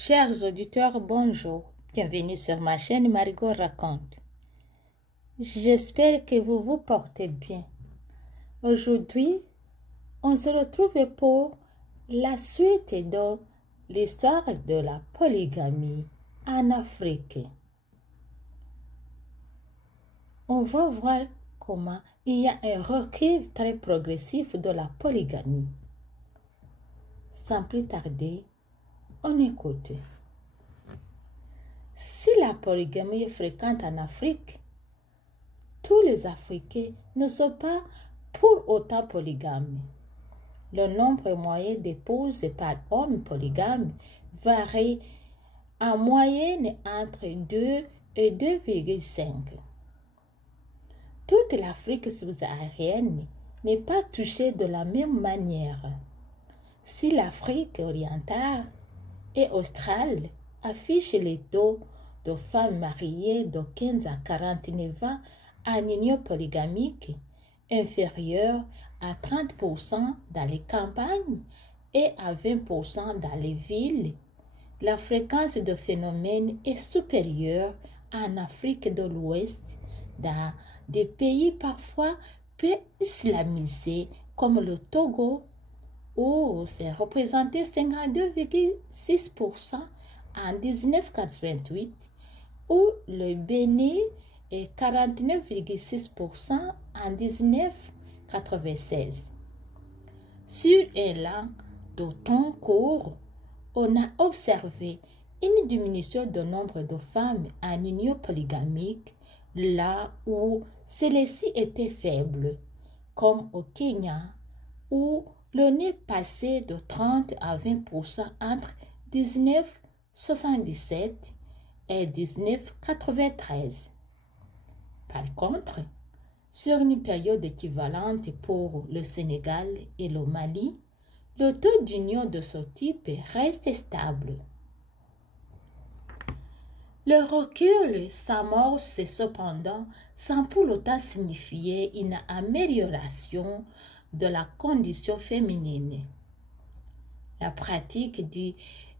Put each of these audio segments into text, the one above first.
Chers auditeurs, bonjour. Bienvenue sur ma chaîne Marigot Raconte. J'espère que vous vous portez bien. Aujourd'hui, on se retrouve pour la suite de l'histoire de la polygamie en Afrique. On va voir comment il y a un recul très progressif de la polygamie. Sans plus tarder, on écoute. Si la polygamie est fréquente en Afrique, tous les Africains ne sont pas pour autant polygames. Le nombre moyen d'épouses par homme polygame varie en moyenne entre 2 et 2,5. Toute l'Afrique subsaharienne n'est pas touchée de la même manière. Si l'Afrique orientale et australe affichent les taux de femmes mariées de 15 à 49 ans en union polygamique inférieurs à 30% dans les campagnes et à 20% dans les villes, la fréquence de phénomènes est supérieure en Afrique de l'Ouest, dans des pays parfois peu islamisés comme le Togo, où c'est représenté 52,6% en 1988, où le Bénin est 49,6% en 1996. Sur un an de temps court, on a observé une diminution du nombre de femmes en union polygamique là où celle-ci était faible, comme au Kenya, où l'on est passé de 30 à 20% entre 1977 et 1993. Par contre, sur une période équivalente pour le Sénégal et le Mali, le taux d'union de ce type reste stable. Le recul s'amorce cependant sans pour autant signifier une amélioration de la condition féminine. La pratique du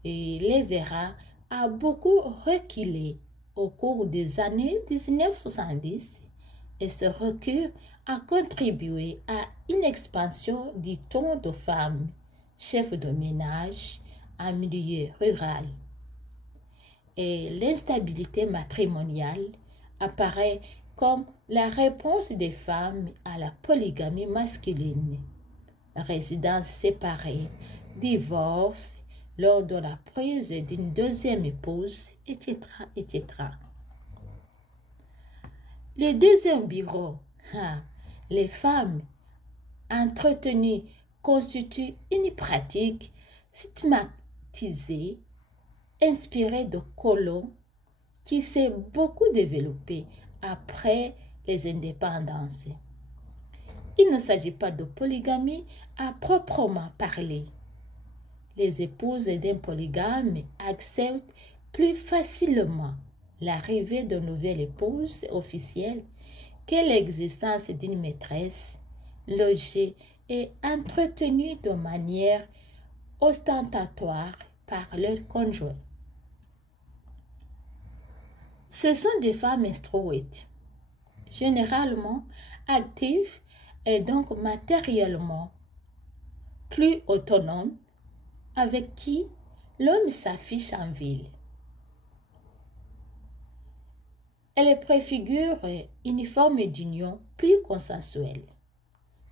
levéra a beaucoup reculé au cours des années 1970 et ce recul a contribué à une expansion du ton de femmes, chefs de ménage en milieu rural. Et l'instabilité matrimoniale apparaît comme la réponse des femmes à la polygamie masculine. Résidence séparée, divorce lors de la prise d'une deuxième épouse, etc., etc. Le deuxième bureau, les femmes entretenues constituent une pratique stigmatisée, inspirée de colons qui s'est beaucoup développée après les indépendances. Il ne s'agit pas de polygamie à proprement parler. Les épouses d'un polygame acceptent plus facilement l'arrivée de nouvelles épouses officielles que l'existence d'une maîtresse logée et entretenue de manière ostentatoire par leur conjoint. Ce sont des femmes instruites, généralement actives et donc matériellement plus autonomes, avec qui l'homme s'affiche en ville. Elle préfigure une forme d'union plus consensuelle,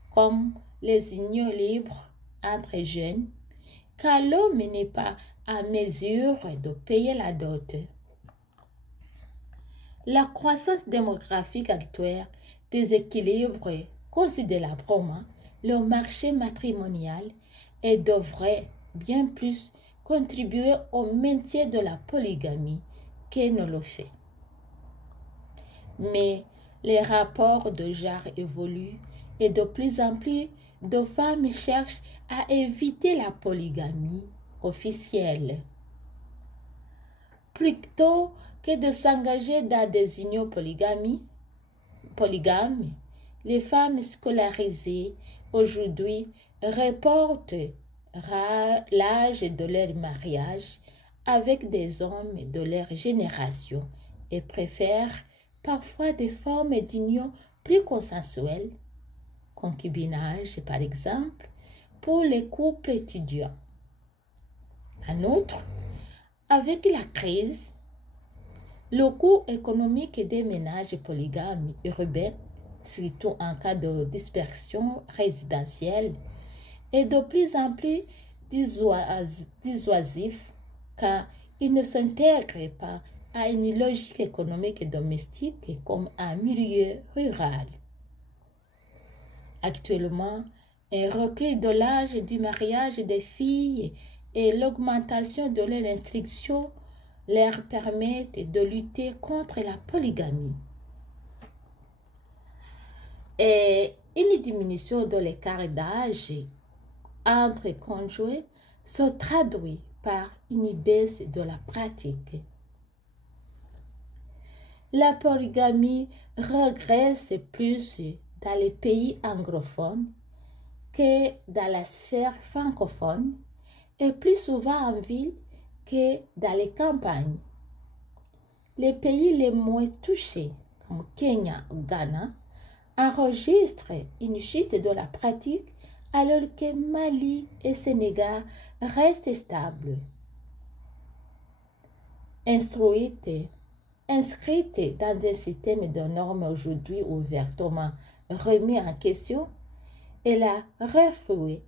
comme les unions libres entre jeunes, car l'homme n'est pas en mesure de payer la dot. La croissance démographique actuelle déséquilibre considérablement le marché matrimonial et devrait bien plus contribuer au maintien de la polygamie qu'elle ne le fait. Mais les rapports de genre évoluent et de plus en plus de femmes cherchent à éviter la polygamie officielle. Plutôt que de s'engager dans des unions polygames, les femmes scolarisées aujourd'hui reportent l'âge de leur mariage avec des hommes de leur génération et préfèrent parfois des formes d'union plus consensuelles, concubinage par exemple, pour les couples étudiants. En outre, avec la crise, le coût économique des ménages polygames urbains, surtout en cas de dispersion résidentielle, est de plus en plus dissuasif car il ne s'intègre pas à une logique économique domestique comme un milieu rural. Actuellement, un recul de l'âge du mariage des filles et l'augmentation de leur instruction leur permettent de lutter contre la polygamie. Et une diminution de l'écart d'âge entre conjoints se traduit par une baisse de la pratique. La polygamie regresse plus dans les pays anglophones que dans la sphère francophone et plus souvent en ville que dans les campagnes. Les pays les moins touchés, comme Kenya ou Ghana, enregistrent une chute de la pratique alors que Mali et Sénégal restent stables. Inscrite dans un système de normes aujourd'hui ouvertement remis en question, elle a reflué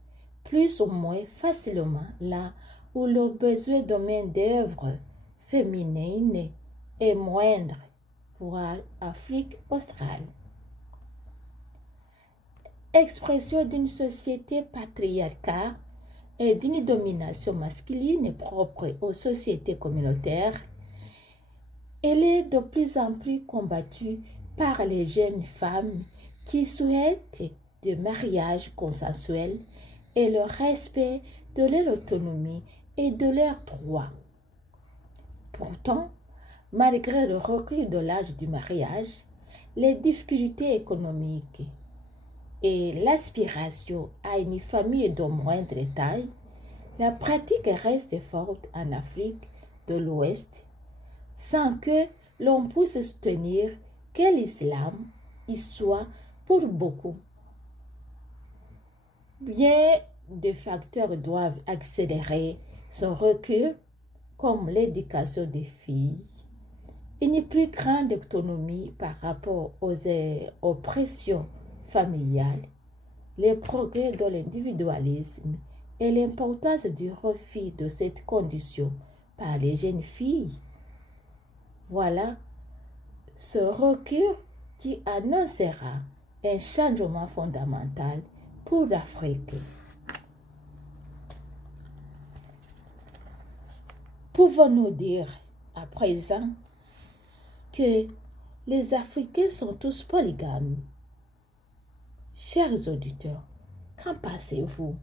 plus ou moins facilement là où le besoin de main-d'œuvre féminine est moindre, voire Afrique australe. Expression d'une société patriarcale et d'une domination masculine propre aux sociétés communautaires, elle est de plus en plus combattue par les jeunes femmes qui souhaitent des mariages consensuels et le respect de leur autonomie et de leurs droits. Pourtant, malgré le recul de l'âge du mariage, les difficultés économiques et l'aspiration à une famille de moindre taille, la pratique reste forte en Afrique de l'Ouest, sans que l'on puisse soutenir que l'islam y soit pour beaucoup. Bien des facteurs doivent accélérer son recul, comme l'éducation des filles, une plus grande autonomie par rapport aux pressions familiales, les progrès de l'individualisme et l'importance du refus de cette condition par les jeunes filles. Voilà ce recul qui annoncera un changement fondamental pour l'Afrique. Pouvons-nous dire à présent que les Africains sont tous polygames? Chers auditeurs, qu'en pensez-vous?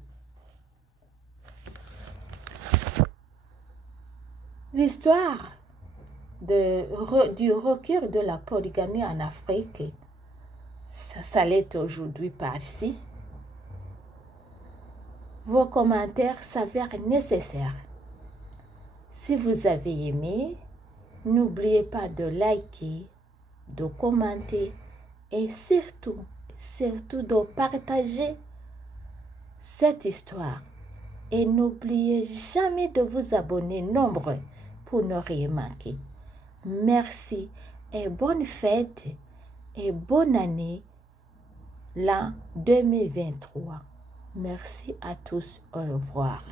L'histoire du recul de la polygamie en Afrique, ça s'arrête aujourd'hui par-ci. Vos commentaires s'avèrent nécessaires. Si vous avez aimé, n'oubliez pas de liker, de commenter et surtout de partager cette histoire. Et n'oubliez jamais de vous abonner nombreux pour ne rien manquer. Merci et bonne fête et bonne année l'an 2023. Merci à tous. Au revoir.